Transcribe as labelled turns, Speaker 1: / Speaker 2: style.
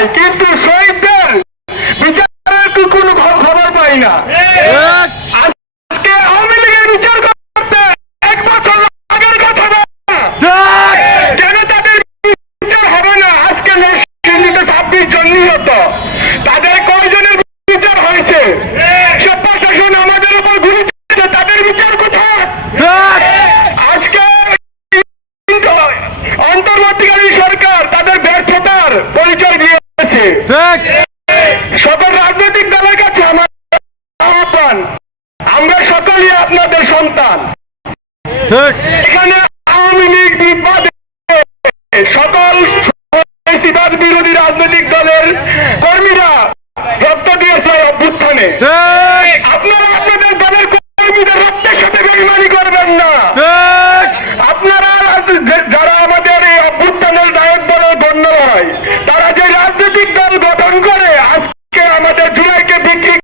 Speaker 1: চাই কিন্তু শহীদদের বিচারের কোনো খবর পাই না? আজকে আওয়ামী লীগের বিচার করতে এক বছর আগের কথা কেন তাদের বিচার হবে না? আজকে ছাব্বিশ জন নিহত। সকল রাজনৈতিক দলের কাছে আমার আহ্বান আমরা সকলেই আপনাদের সন্তান। এখানে আওয়ামী লীগ বিবাদে সকল বিরোধী রাজনৈতিক দলের কর্মীরা রক্ত দিয়েছে অভ্যুত্থানে। আপনারা আপনাদের দলের কর্মীদের রক্তের সাথে